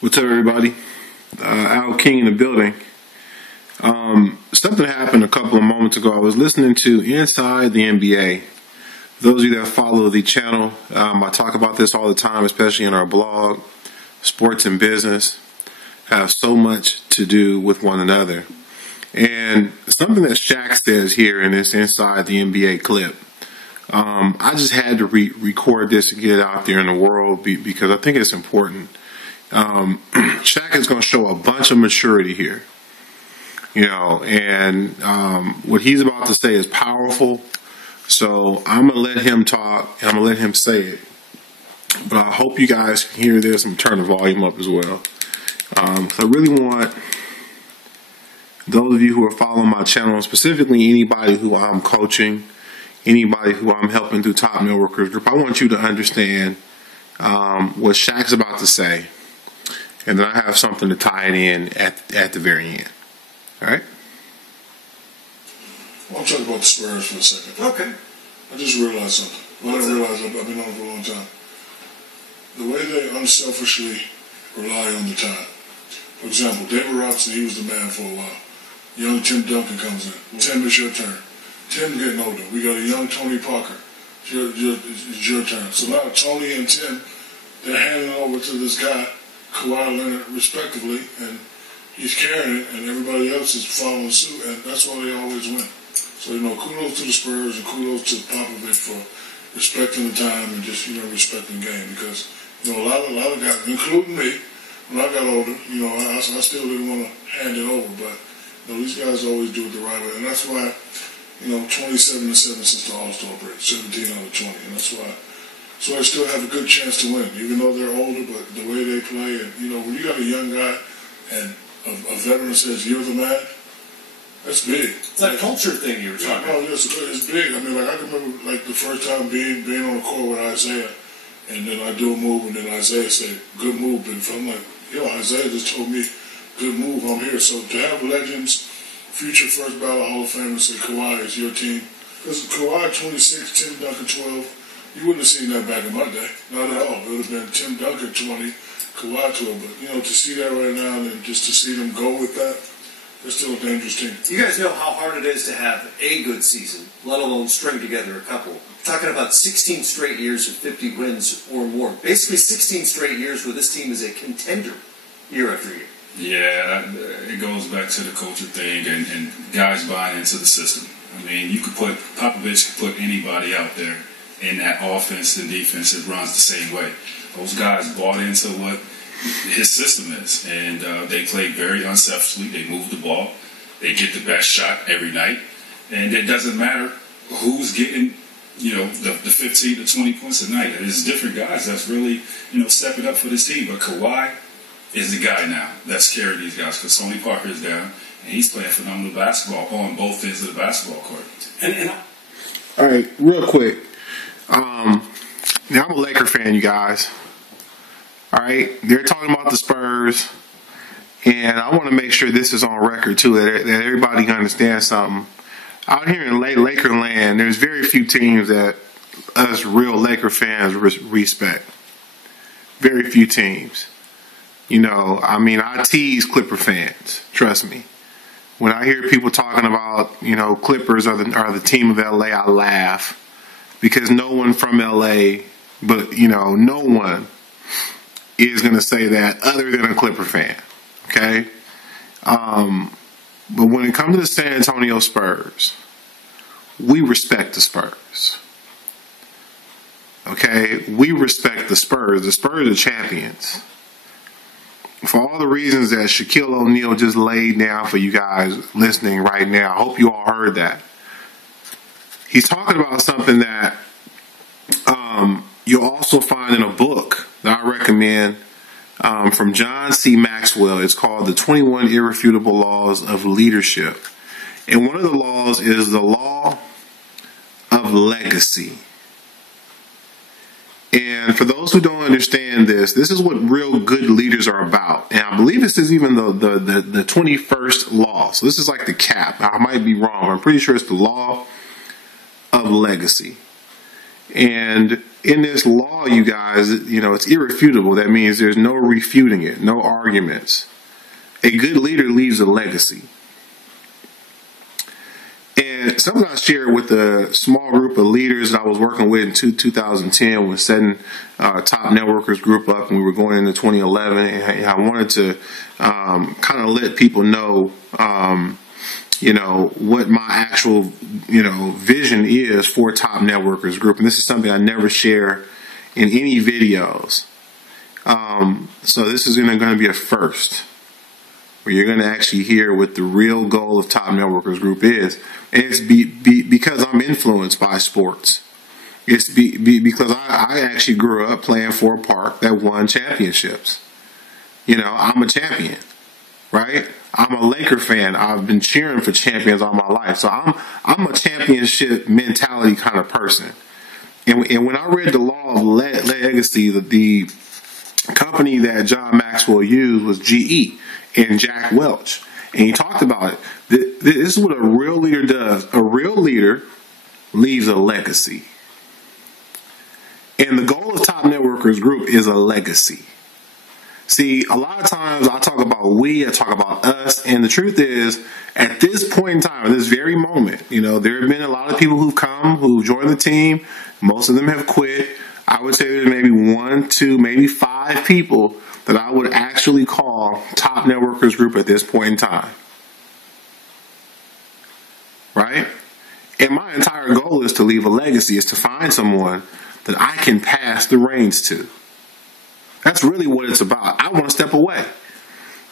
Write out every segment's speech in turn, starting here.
What's up, everybody? Al King in the building. Something happened a couple of moments ago. I was listening to Inside the NBA. Those of you that follow the channel, I talk about this all the time, especially in our blog. Sports and business have so much to do with one another. And something that Shaq says here in this Inside the NBA clip, I just had to record this and get it out there in the world because I think it's important. Shaq is going to show a bunch of maturity here, and what he's about to say is powerful. So I'm going to let him talk, and I'm going to let him say it. But I hope you guys can hear this. I'm going to turn the volume up as well. I really want those of you who are following my channel, specifically anybody who I'm coaching, anybody who I'm helping through Top Networkers Group, I want you to understand what Shaq's about to say. And then I have something to tie it in at the very end. All right? I want to talk about the Spurs for a second. Okay. I just realized something. Well, I realized I've been on it for a long time. The way they unselfishly rely on the time. For example, David Robinson, he was the man for a while. Young Tim Duncan comes in. Tim, it's your turn. Tim's getting older. We got a young Tony Parker. It's your turn. So now Tony and Tim, they're handing over to this guy, Kawhi Leonard, respectively, and he's carrying it, and everybody else is following suit, and that's why they always win. So, kudos to the Spurs and kudos to Popovich for respecting the time and just, respecting the game. Because, a lot of guys, including me, when I got older, I still didn't want to hand it over, but, these guys always do it the right way. And that's why, 27-7 since the All-Star break, 17 out of 20, and that's why. So I still have a good chance to win, even though they're older, but the way they play, and, when you got a young guy and a veteran says, you're the man, that's big. It's that culture thing you were talking about. No, it's big. I mean, I can remember, the first time being on the court with Isaiah, and then I do a move, and then Isaiah said, good move, and I'm like, Isaiah just told me, good move, I'm here. So to have legends, future first ballot Hall of Famers say, Kawhi is your team, because Kawhi 26, Tim Duncan 12, you wouldn't have seen that back in my day. Not at all. It would have been Tim Duncan 20, Kawhi 12. But, to see that right now and just to see them go with that, it's still a dangerous team. You guys know how hard it is to have a good season, let alone string together a couple. We're talking about 16 straight years of 50 wins or more. Basically 16 straight years where this team is a contender year after year. Yeah, it goes back to the culture thing and guys buying into the system. I mean, Popovich could put anybody out there in that offense and defense, it runs the same way. Those guys bought into what his system is, and they play very unselfishly. They move the ball. They get the best shot every night, and it doesn't matter who's getting, the 15 to 20 points a night. There's different guys that's really, stepping up for this team. But Kawhi is the guy now that's carrying these guys because Tony Parker is down, and he's playing phenomenal basketball on both ends of the basketball court. All right, real quick. Now I'm a Laker fan, you guys. All right, they're talking about the Spurs, and I want to make sure this is on record too, that everybody understands something. Out here in Laker land, there's very few teams that us real Laker fans respect. Very few teams. I tease Clipper fans. Trust me. When I hear people talking about, Clippers are the team of LA, I laugh. Because no one from LA, but, no one is going to say that other than a Clipper fan. Okay? But when it comes to the San Antonio Spurs, we respect the Spurs. Okay? We respect the Spurs. The Spurs are champions. For all the reasons that Shaquille O'Neal just laid down for you guys listening right now, I hope you all heard that. He's talking about something that you'll also find in a book that I recommend from John C. Maxwell. It's called The 21 Irrefutable Laws of Leadership. And one of the laws is the law of legacy. And for those who don't understand this is what real good leaders are about. And I believe this is even the 21st law. So this is like the cap. I might be wrong. I'm pretty sure it's the law of legacy. And in this law, you guys, it's irrefutable. That means there's no refuting it, no arguments. A good leader leaves a legacy. And something I shared with a small group of leaders that I was working with in 2010 when setting Top Networkers Group up, and we were going into 2011. And I wanted to kind of let people know, what my actual, vision is for Top Networkers Group. And this is something I never share in any videos. So this is going to be a first, where you're going to actually hear what the real goal of Top Networkers Group is. And it's because I'm influenced by sports. It's because I actually grew up playing for a park that won championships. I'm a champion, right? I'm a Laker fan. I've been cheering for champions all my life. So I'm a championship mentality kind of person. And when I read the law of legacy, the company that John Maxwell used was GE and Jack Welch. And he talked about it. This is what a real leader does. A real leader leaves a legacy. And the goal of Top Networkers Group is a legacy. See, a lot of times I talk about we, I talk about us, and the truth is, at this point in time, at this very moment, there have been a lot of people who've joined the team. Most of them have quit. I would say there's maybe 1, 2, maybe 5 people that I would actually call Top Networkers Group at this point in time. Right? And my entire goal is to leave a legacy, is to find someone that I can pass the reins to. That's really what it's about. I want to step away.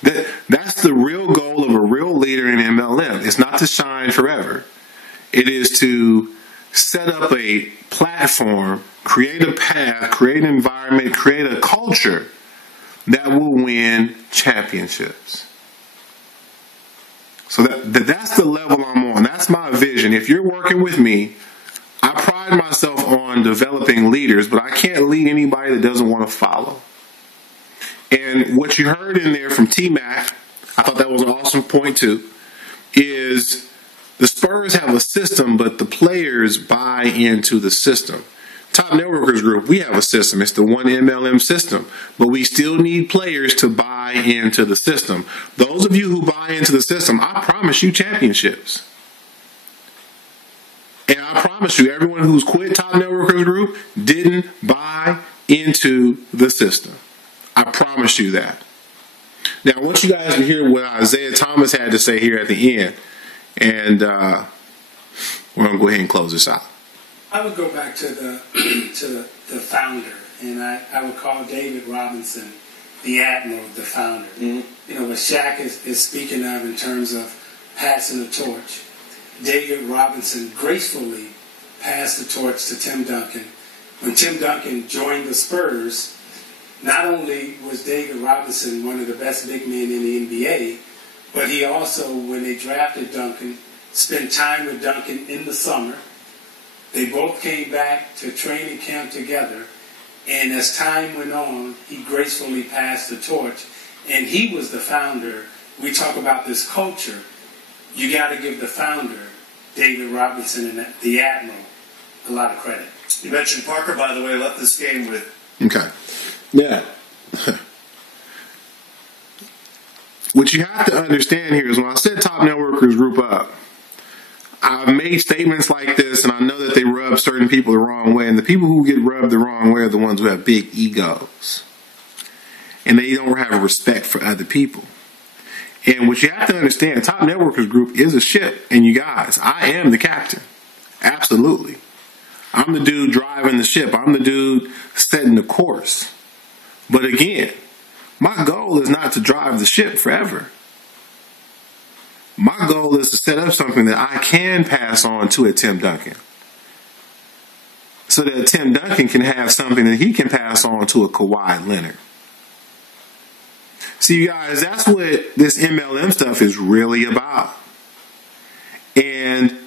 That's the real goal of a real leader in MLM. It's not to shine forever. It is to set up a platform, create a path, create an environment, create a culture that will win championships. So that's the level I'm on. That's my vision. If you're working with me, I pride myself on developing leaders, but I can't lead anybody that doesn't want to follow. And what you heard in there from T-Mac, I thought that was an awesome point too, is the Spurs have a system, but the players buy into the system. Top Networkers Group, we have a system. It's the one MLM system. But we still need players to buy into the system. Those of you who buy into the system, I promise you championships. And I promise you, everyone who's quit Top Networkers Group didn't buy into the system. I promise you that. Now, I want you guys to hear what Isaiah Thomas had to say here at the end. And we're going to go ahead and close this out. I would go back to the founder, and I would call David Robinson the admiral, the founder. Mm-hmm. What Shaq is speaking of in terms of passing the torch. David Robinson gracefully passed the torch to Tim Duncan. When Tim Duncan joined the Spurs, not only was David Robinson one of the best big men in the NBA, but he also, when they drafted Duncan, spent time with Duncan in the summer. They both came back to training camp together, and as time went on, he gracefully passed the torch, and he was the founder. We talk about this culture. You got to give the founder, David Robinson, and the admiral, a lot of credit. You mentioned Parker, by the way, left this game with... Okay. Yeah. What you have to understand here is when I said Top Networkers Group up, I've made statements like this, and I know that they rub certain people the wrong way. And the people who get rubbed the wrong way are the ones who have big egos. And they don't have respect for other people. And what you have to understand, Top Networkers Group is a ship. And you guys, I am the captain. Absolutely. I'm the dude driving the ship. I'm the dude setting the course. But again, my goal is not to drive the ship forever. My goal is to set up something that I can pass on to a Tim Duncan. So that Tim Duncan can have something that he can pass on to a Kawhi Leonard. See, you guys, that's what this MLM stuff is really about. And,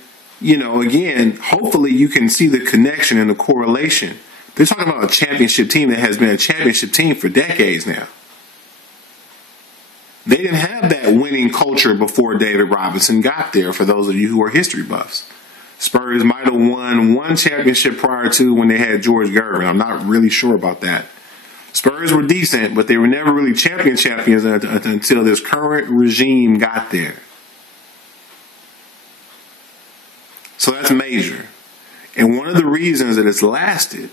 again, hopefully you can see the connection and the correlation. They're talking about a championship team that has been a championship team for decades now. They didn't have that winning culture before David Robinson got there, for those of you who are history buffs. Spurs might have won one championship prior to when they had George Gervin. I'm not really sure about that. Spurs were decent, but they were never really champions until this current regime got there. So that's major. And one of the reasons that it's lasted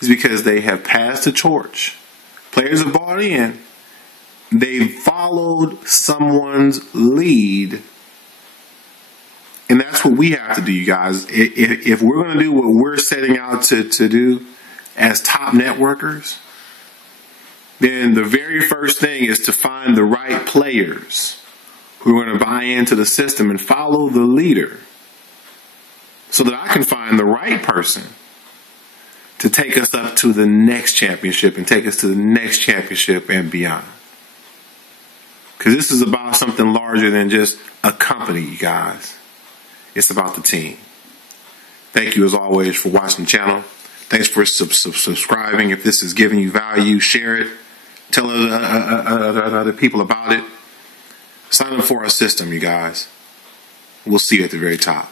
is because they have passed the torch. Players have bought in. They've followed someone's lead. And that's what we have to do, you guys. If we're going to do what we're setting out to do as top networkers, then the very first thing is to find the right players who are going to buy into the system and follow the leader so that I can find the right person to take us up to the next championship and take us to the next championship and beyond. Because this is about something larger than just a company, you guys. It's about the team. Thank you, as always, for watching the channel. Thanks for subscribing. If this is giving you value, share it. Tell other people about it. Sign up for our system, you guys. We'll see you at the very top.